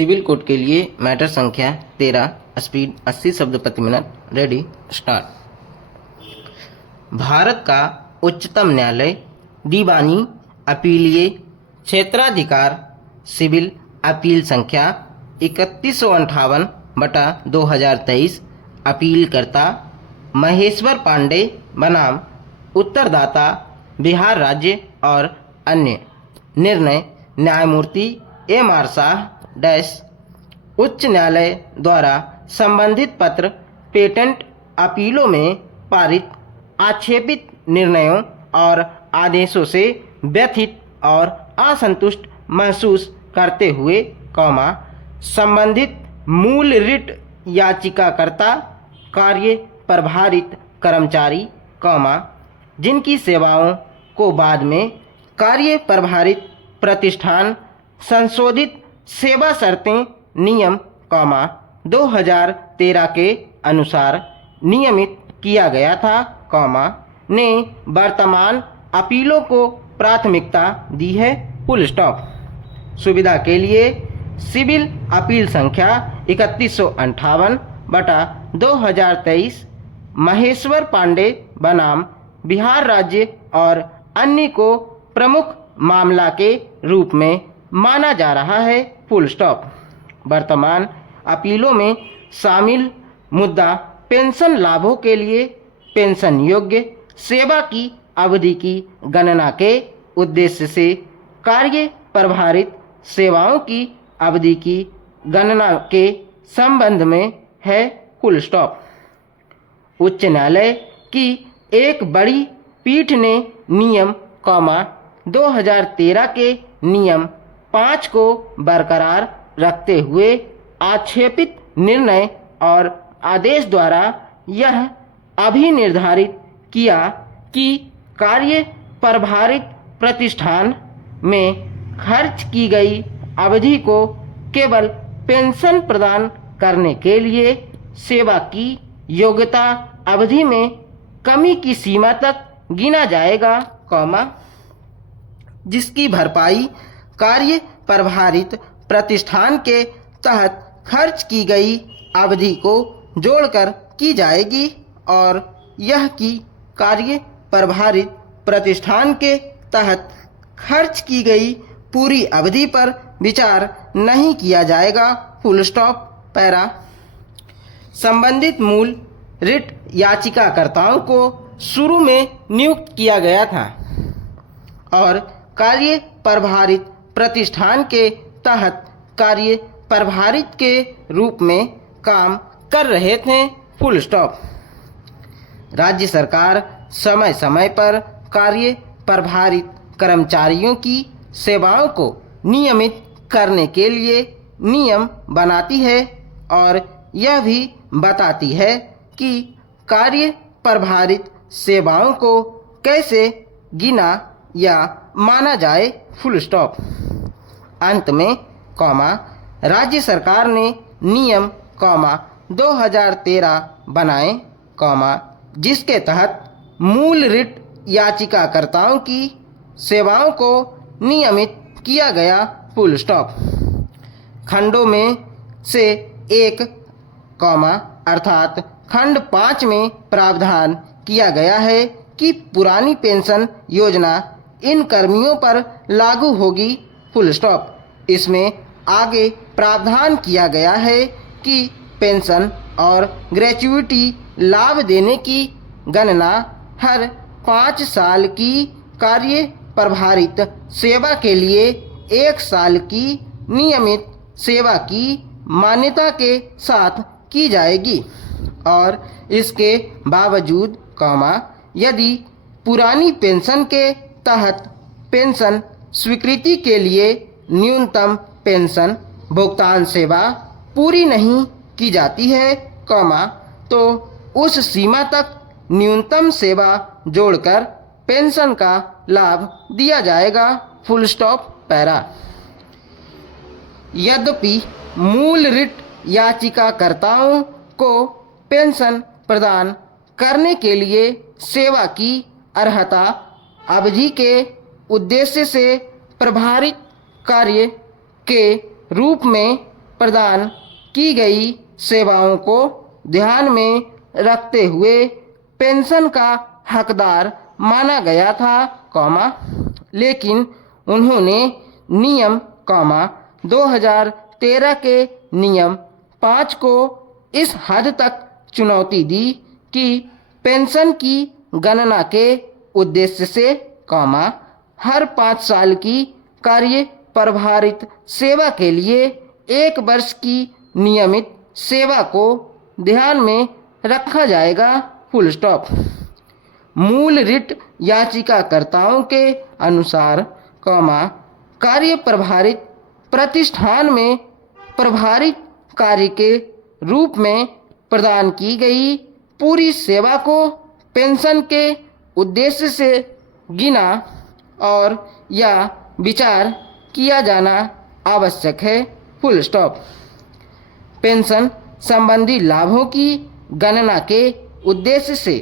Civil code के लिए matter संख्या 13, स्पीड 80 शब्द प्रति मिनट। Ready start. भारत का उच्चतम न्यायालय दीवानी अपीलीय क्षेत्राधिकार सिविल अपील संख्या 3158/2023 अपीलकर्ता महेश्वर पांडे बनाम उत्तरदाता बिहार राज्य और अन्य निर्णय न्यायमूर्ति M.R. शाह डैश उच्च न्यायालय द्वारा संबंधित पत्र पेटेंट अपीलों में पारित आक्षेपित निर्णयों और आदेशों से व्यथित और असंतुष्ट महसूस करते हुए संबंधित मूल रिट याचिकाकर्ता कार्य प्रभारित कर्मचारी जिनकी सेवाओं को बाद में कार्य प्रभारित प्रतिष्ठान संशोधित सेवा शर्तें नियम 2013 के अनुसार नियमित किया गया था ने वर्तमान अपीलों को प्राथमिकता दी है। Full stop. सुविधा के लिए सिविल अपील संख्या 3158/2023 महेश्वर पांडे बनाम बिहार राज्य और अन्य को प्रमुख मामला के रूप में माना जा रहा है। Full stop. वर्तमान अपीलों में शामिल मुद्दा पेंशन लाभों के लिए पेंशन योग्य सेवा की अवधि की गणना के उद्देश्य से कार्य प्रभारित सेवाओं की अवधि की गणना के संबंध में है। Full stop. उच्च न्यायालय की एक बड़ी पीठ ने नियम 2013 के नियम 5 को बरकरार रखते हुए आक्षेपित निर्णय और आदेश द्वारा यह अभिनिर्धारित किया कि कार्य प्रभारित प्रतिष्ठान में खर्च की गई अवधि को केवल पेंशन प्रदान करने के लिए सेवा की योग्यता अवधि में कमी की सीमा तक गिना जाएगा, जिसकी भरपाई कार्य प्रभारित प्रतिष्ठान के तहत खर्च की गई अवधि को जोड़कर की जाएगी और यह कि कार्य प्रभारित प्रतिष्ठान के तहत खर्च की गई पूरी अवधि पर विचार नहीं किया जाएगा। Full stop. पैरा। संबंधित मूल रिट याचिकाकर्ताओं को शुरू में नियुक्त किया गया था और कार्य प्रभारित प्रतिष्ठान के तहत कार्य प्रभारित के रूप में काम कर रहे थे। Full stop. राज्य सरकार समय समय पर कार्य प्रभारित कर्मचारियों की सेवाओं को नियमित करने के लिए नियम बनाती है और यह भी बताती है कि कार्य प्रभारित सेवाओं को कैसे गिना या माना जाए। Full stop. अंत में राज्य सरकार ने नियम 2013 बनाए जिसके तहत मूल रिट याचिकाकर्ताओं की सेवाओं को नियमित किया गया। Full stop. खंडों में से एक अर्थात खंड 5 में प्रावधान किया गया है कि पुरानी पेंशन योजना इन कर्मियों पर लागू होगी। Full stop. इसमें आगे प्रावधान किया गया है कि पेंशन और ग्रेच्युइटी लाभ देने की गणना हर 5 साल की कार्य प्रभारित सेवा के लिए 1 साल की नियमित सेवा की मान्यता के साथ की जाएगी और इसके बावजूद यदि पुरानी पेंशन के तहत पेंशन स्वीकृति के लिए न्यूनतम पेंशन भुगतान सेवा पूरी नहीं की जाती है तो उस सीमा तक न्यूनतम सेवा जोड़कर पेंशन का लाभ दिया जाएगा। Full stop. पैरा। यद्यपि मूल रिट याचिकाकर्ताओं को पेंशन प्रदान करने के लिए सेवा की अर्हता अवधि के उद्देश्य से प्रभारित कार्य के रूप में प्रदान की गई सेवाओं को ध्यान में रखते हुए पेंशन का हकदार माना गया था, लेकिन उन्होंने नियम 2013 के नियम 5 को इस हद तक चुनौती दी कि पेंशन की गणना के उद्देश्य से हर 5 साल की कार्य प्रभारित सेवा के लिए 1 वर्ष की नियमित सेवा को ध्यान में रखा जाएगा, फुल स्टॉप। मूल रिट याचिकाकर्ताओं के अनुसार कार्य प्रभारित प्रतिष्ठान में प्रभारित कार्य के रूप में प्रदान की गई पूरी सेवा को पेंशन के उद्देश्य से गिना और या विचार किया जाना आवश्यक है, फुल स्टॉप। पेंशन संबंधी लाभों की गणना के उद्देश्य से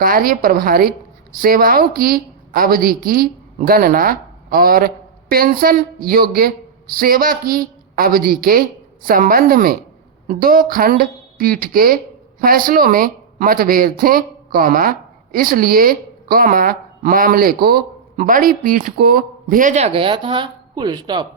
कार्य प्रभारित सेवाओं की अवधि की गणना और पेंशन योग्य सेवा की अवधि के संबंध में 2 खंड पीठ के फैसलों में मतभेद थे, इसलिए मामले को बड़ी पीठ को भेजा गया था, फुल स्टॉप।